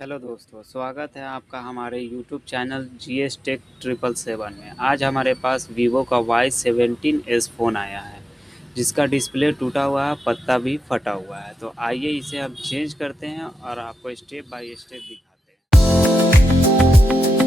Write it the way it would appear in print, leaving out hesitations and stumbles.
हेलो दोस्तों, स्वागत है आपका हमारे यूट्यूब चैनल GS टेक 777 में। आज हमारे पास वीवो का Y17S फ़ोन आया है, जिसका डिस्प्ले टूटा हुआ है, पत्ता भी फटा हुआ है। तो आइए इसे हम चेंज करते हैं और आपको स्टेप बाय स्टेप दिखाते हैं।